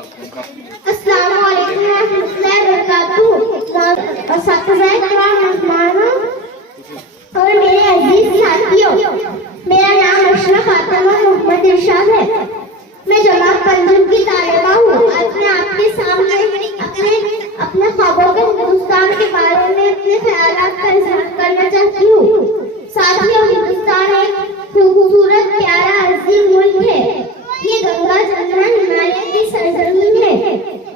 अस्सलाम वालेकुम रहमतुल्लाहि व बरकातुहू और साथीज़ और मेरे अजीज साथियों, मेरा नाम अशरफ फातिमा मोहम्मद इरशाद है। मैं जमात पंजुम की तालिबा हूँ। आज मैं आपके सामने अपने ख्वाबों के हिंदुस्तान के बारे में अपने ख्यालात का इज़हार करना चाहती हूँ। साथियों, हिंदुस्तान एक खूबसूरत प्यारा अजीम मुल्क है। ये गंगा जमुना हिमालय की सरजमीन है।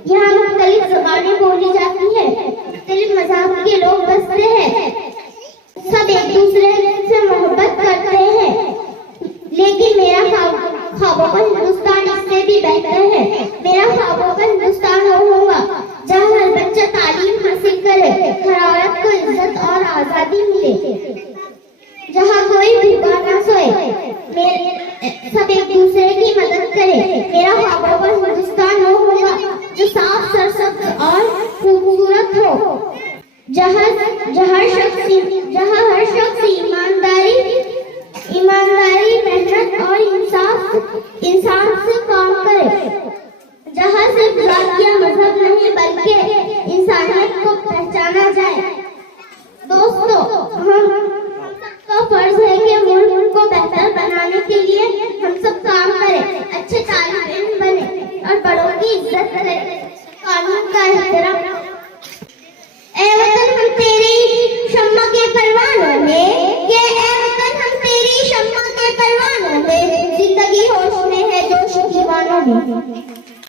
यहाँ मुख्तलिफ ज़बानें बोली जाती है, मुख्तलिफ मज़हब के लोग बसते हैं, सब एक दूसरे से मोहब्बत करते हैं। लेकिन मेरा ख्वाबों का हिंदुस्तान इससे भी बेहतर है। मेरा ख्वाबों का हिंदुस्तान होगा जहाँ हर बच्चा तालीम हासिल करे, हर औरत को इज्जत और आज़ादी मिले, जहाँ कोई भूखा न सोए, सब एक दूसरे की मदद करे। मेरा ख्वाबों का हिंदुस्तान होगा जो साफ सरसब्ज और खूबसूरत हो, जहाँ हर शख्स ईमानदारी, मेहनत और इंसान से काम करे, जहाँ सिर्फ जात या मजहब नहीं बल्कि इंसानियत को पहचाना जाए। दोस्तों, हम सबका फर्ज है कि मुल्क को बेहतर बनाने के लिए हम सब काम करें, अच्छे तालिब इल्म बने और बड़ों की इज्जत करें, कानून का एहतराम। ऐ वतन हम तेरी शम्मा के परवानों में, ऐ वतन हम तेरी शम्मा के परवानों में, जिंदगी होश में है जोश दीवानों में।